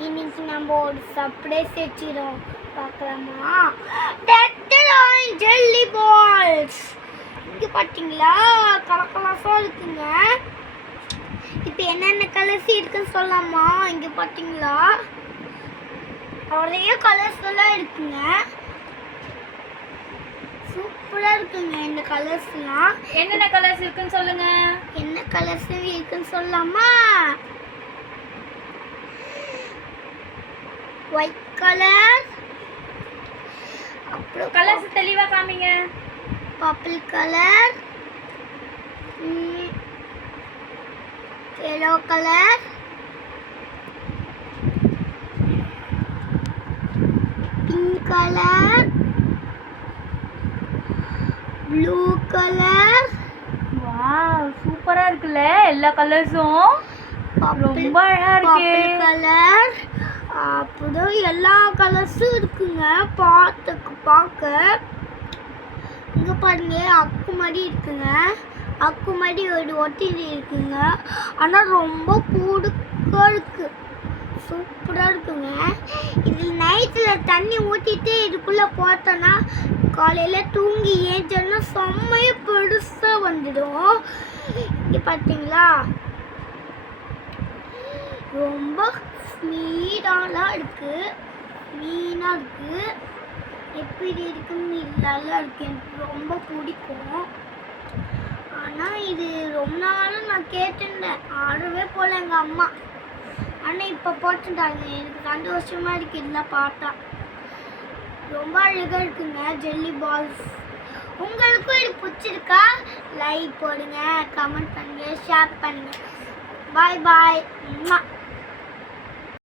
இன்னைக்கு நம்ம ஒரு சர்ப்ரைஸ் வச்சிரோம் பார்க்கலாமா? டெட்டராயின் ஜெல்லி பால்ஸ். இங்க பாத்தீங்களா கலர்ஃபுல்லா இருக்குங்க. இப்போ என்னென்ன கலர்ஸ் இருக்குன்னு சொல்லலாமா? இங்க பாத்தீங்களா நிறைய கலர்ஸ் எல்லாம் இருக்குங்க. சூப்பரா இருக்குங்க இந்த கலர்ஸ்லாம். என்னென்ன கலர்ஸ் இருக்குன்னு சொல்லுங்க. என்ன கலர்ஸ் இருக்குன்னு சொல்லலாமா? ஒயிட் கலர், அப்புறம் கலர்ஸ் தெளிவா காமிங்க. Purple colour, yellow colour, pink colour, blue colour. Wow, சூப்பரா இருக்குல்ல எல்லா கலர்ஸும். ரொம்ப அழகா இருக்கு. கலர், அப்புறம் எல்லா கலர்ஸும் இருக்குங்க. பார்க்க இங்க பாருங்க அக்கு மாதிரி இருக்குங்க. அக்கு மாதிரி ஒரு ஒட்டி இருக்குங்க. ஆனா ரொம்ப பூடுக்கா இருக்கு. சூப்பரா இருக்குங்க. இதில் நைட்டில் தண்ணி ஊற்றிட்டு இதுக்குள்ளே போட்டோன்னா காலையில் தூங்கி ஏஞ்சோன்னா செம்மையாக பெருசாக வந்துடும். இங்கே பார்த்தீங்களா ரொம்ப ஸ்வீட்டாலாம் இருக்குது, மீனாக இருக்குது. எப்படி இருக்குன்னு நல்லா இருக்கு, எனக்கு ரொம்ப பிடிக்கும். ஆனால் இது ரொம்ப நாளும் நான் கேட்டிருந்தேன், ஆர்டரவே போல எங்கள் அம்மா. ஆனால் இப்போ போட்டுட்டாங்க. எனக்கு சந்தோஷமாக இருக்குது இதெல்லாம் பார்த்தா. ரொம்ப அழகாக இருக்குங்க ஜெல்லி பால்ஸ். உங்களுக்கும் இது பிடிச்சிருக்கா? லைக் போடுங்க, கமெண்ட் பண்ணுங்கள், ஷேர் பண்ணுங்கள். பாய் பாய்.